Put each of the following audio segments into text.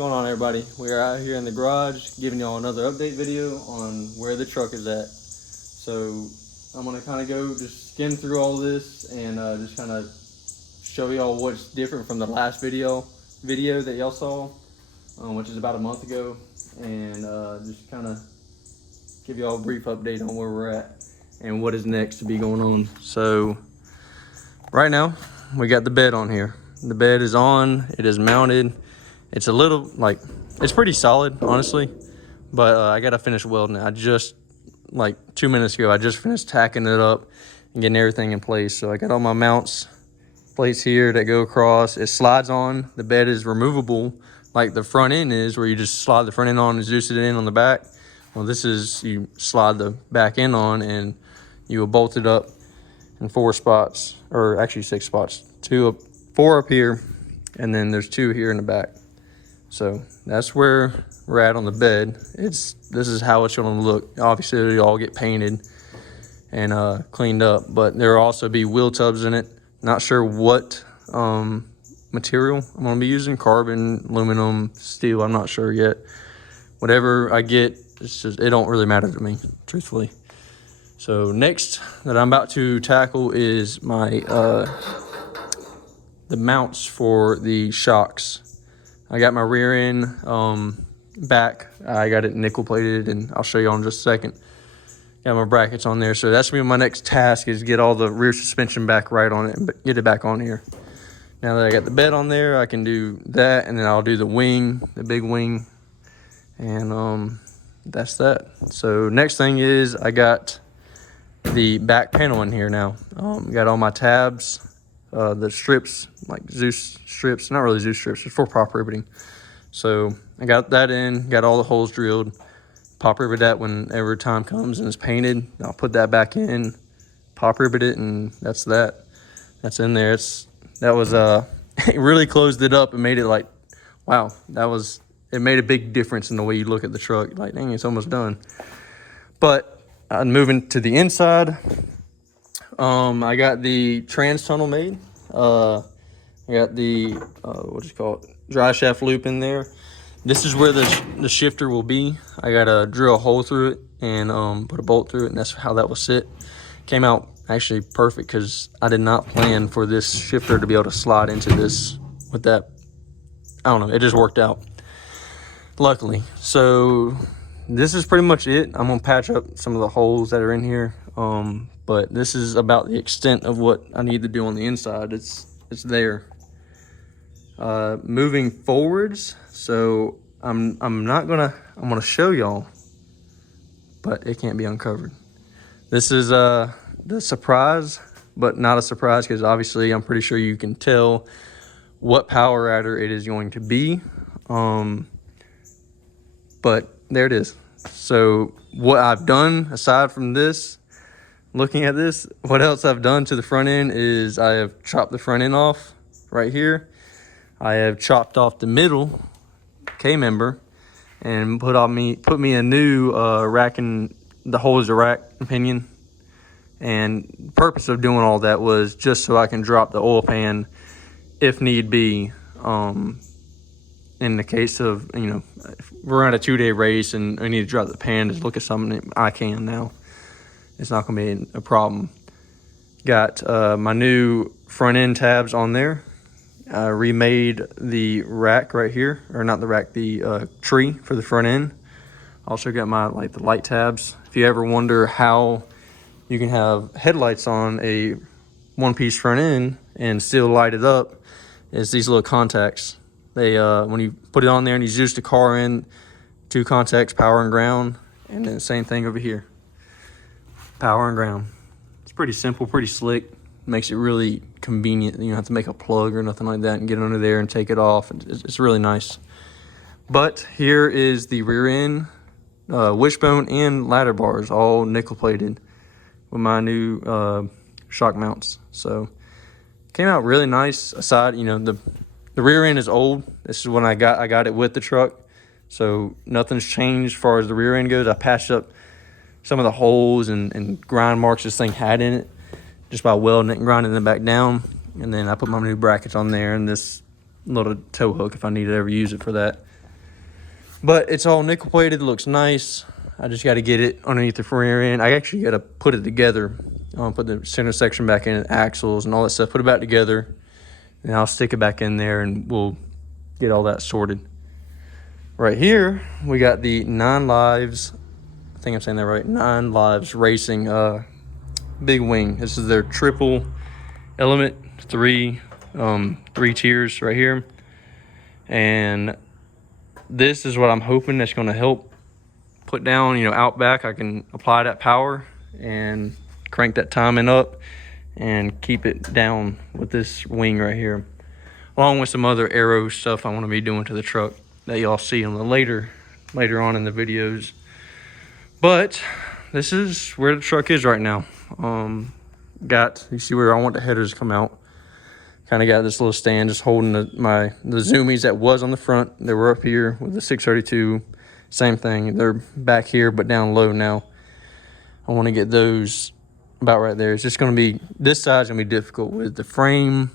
going on, everybody? We are out here in the garage giving y'all another update video on where the truck is at. So I'm gonna kind of go just skim through all this and just kind of show y'all what's different from the last video that y'all saw, which is about a month ago, and just kind of give y'all a brief update on where we're at and what is next to be going on. So right now we got the bed on here. The bed is on, it is mounted. It's a little, it's pretty solid, honestly, but I gotta finish welding it. I just, 2 minutes ago, I just finished tacking it up and getting everything in place. So I got all my mounts, plates here that go across. It slides on. The bed is removable, like the front end is, where you just slide the front end on and Zeus it in on the back. Well, this is, you slide the back end on and you will bolt it up in 4 spots, or actually 6 spots. 4 up here, and then there's 2 here in the back. So that's where we're at on the bed. This is how it's gonna look. Obviously it'll all get painted and cleaned up, but there will also be wheel tubs in it. Not sure what material I'm gonna be using, carbon, aluminum, steel, I'm not sure yet. Whatever I get, it don't really matter to me, truthfully. So next that I'm about to tackle is my the mounts for the shocks. I got my rear end back. I got it nickel plated, and I'll show you in just a second. Got my brackets on there. So that's gonna be my next task, is get all the rear suspension back right on it and get it back on here. Now that I got the bed on there, I can do that, and then I'll do the wing, the big wing, and that's that. So next thing is I got the back panel in here now. Got all my tabs, the strips, like Zeus strips, not really Zeus strips, it's for pop riveting. So I got that in, got all the holes drilled, pop rivet that whenever time comes and it's painted. I'll put that back in, pop rivet it, and that's that. That's in there. That was it really closed it up and made it like, wow, it made a big difference in the way you look at the truck. Like, dang, it's almost done. But moving to the inside, I got the trans tunnel made. I got the dry shaft loop in there. This is where the shifter will be. I gotta drill a hole through it and put a bolt through it, and that's how that will sit. Came out actually perfect, because I did not plan for this shifter to be able to slide into this with that. I don't know, it just worked out, luckily. So this is pretty much it. I'm gonna patch up some of the holes that are in here, but this is about the extent of what I need to do on the inside. It's there. Moving forwards, so I'm gonna show y'all, but it can't be uncovered. This is the surprise, but not a surprise, because obviously I'm pretty sure you can tell what power adder it is going to be. But there it is. So what I've done, aside from this, looking at this, what else I've done to the front end is I have chopped the front end off right here. I have chopped off the middle K-member and put me a new rack, and the hole is a rack pinion. And the purpose of doing all that was just so I can drop the oil pan if need be. In the case of, if we're at a 2-day race and I need to drop the pan to look at something, I can now. It's not going to be a problem. Got my new front end tabs on there. I remade the rack right here, or not the rack, the tree for the front end. Also got my the light tabs. If you ever wonder how you can have headlights on a one-piece front end and still light it up, it's these little contacts. They when you put it on there and you Zeus the car in, 2 contacts, power and ground, and then the same thing over here, power and ground. It's pretty simple, pretty slick. Makes it really convenient. You don't have to make a plug or nothing like that and get under there and take it off. It's really nice. But here is the rear end, wishbone and ladder bars, all nickel plated with my new shock mounts. So came out really nice. Aside, the rear end is old. This is when I got it with the truck, so nothing's changed as far as the rear end goes. I patched up some of the holes and grind marks this thing had in it just by welding it and grinding it back down. And then I put my new brackets on there and this little tow hook if I need to ever use it for that. But it's all nickel plated, looks nice. I just got to get it underneath the rear end. I actually got to put it together. Put the center section back in, axles and all that stuff, put it back together. And I'll stick it back in there and we'll get all that sorted. Right here, we got the 9 Lives, I think I'm saying that right, 9 Lives Racing big wing. This is their triple element, three tiers right here. And this is what I'm hoping that's going to help put down, out back. I can apply that power and crank that timing up and keep it down with this wing right here, along with some other aero stuff I want to be doing to the truck that y'all see on the later on in the videos. But this is where the truck is right now. You see where I want the headers to come out. Kind of got this little stand just holding the zoomies that was on the front. They were up here with the 632. Same thing. They're back here but down low now. I want to get those about right there. It's just going to be, this side's going to be difficult with the frame,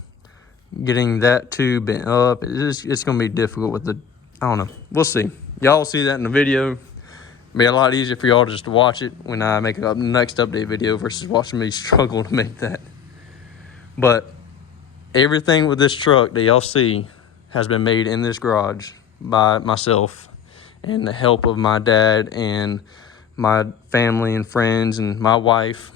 getting that tube bent up. It's going to be difficult with the, I don't know. We'll see. Y'all will see that in the video. It'll be a lot easier for y'all just to watch it when I make a next update video versus watching me struggle to make that. But everything with this truck that y'all see has been made in this garage by myself and the help of my dad and my family and friends and my wife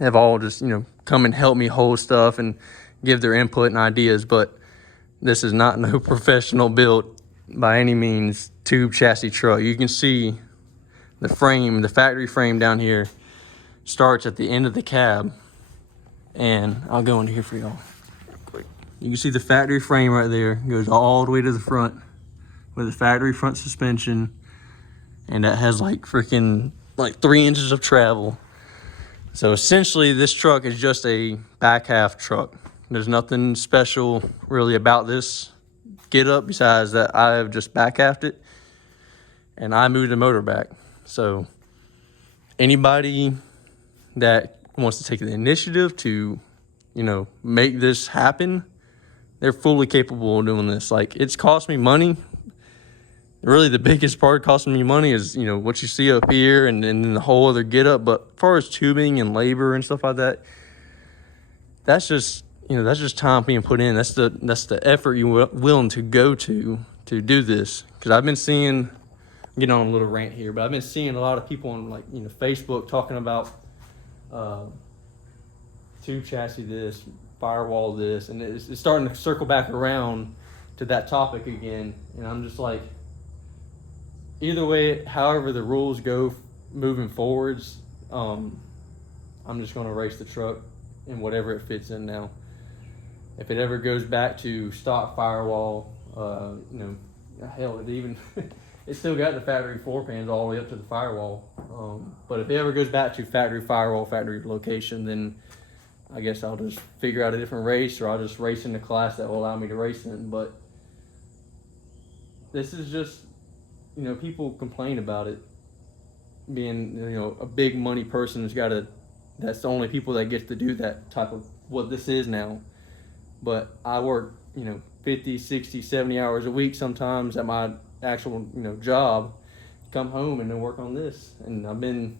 have all just, come and help me hold stuff and give their input and ideas. But this is not no professional built by any means tube chassis truck. You can see the frame, the factory frame down here starts at the end of the cab. And I'll go into here for y'all real quick. You can see the factory frame right there goes all the way to the front with the factory front suspension. And that has like 3 inches of travel. So essentially this truck is just a back half truck. There's nothing special really about this get up besides that I have just back halved it and I moved the motor back. So anybody that wants to take the initiative to, make this happen, they're fully capable of doing this. Like, it's cost me money. Really, the biggest part costing me money is, what you see up here and then the whole other get up. But as far as tubing and labor and stuff like that, that's just time being put in. That's the effort you're willing to go to do this. Because I've been seeing, getting on a little rant here, but I've been seeing a lot of people on Facebook talking about tube chassis this, firewall this, and it's starting to circle back around to that topic again. And I'm just like, either way, however the rules go moving forwards, I'm just going to race the truck in whatever it fits in now. If it ever goes back to stock firewall, hell, it still got the factory floor pans all the way up to the firewall. But if it ever goes back to factory firewall, factory location, then I guess I'll just figure out a different race, or I'll just race in the class that will allow me to race in. But this is just, people complain about it being, a big money person that's the only people that gets to do that type of what this is now. But I work, 50, 60, 70 hours a week sometimes at my actual, job, come home and then work on this. And I've been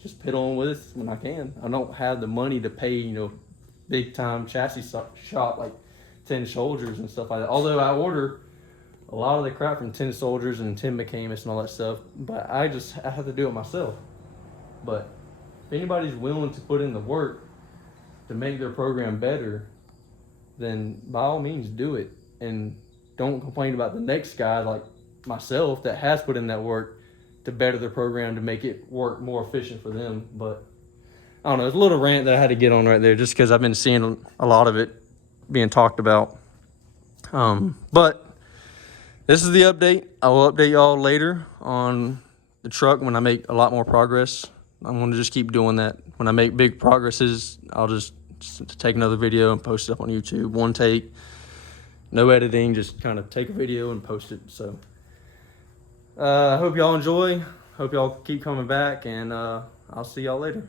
just piddling with this when I can. I don't have the money to pay, big time chassis shop like 10 Soldiers and stuff like that. Although I order a lot of the crap from 10 Soldiers and 10 McCamus and all that stuff, but I have to do it myself. But if anybody's willing to put in the work to make their program better, then by all means do it. And don't complain about the next guy like myself that has put in that work to better the program to make it work more efficient for them. But I don't know, it's a little rant that I had to get on right there just because I've been seeing a lot of it being talked about. But this is the update. I will update y'all later on the truck when I make a lot more progress. I'm going to just keep doing that. When I make big progresses, I'll just take another video and post it up on YouTube. One take, no editing, just kind of take a video and post it. So I hope y'all enjoy. Hope y'all keep coming back, and I'll see y'all later.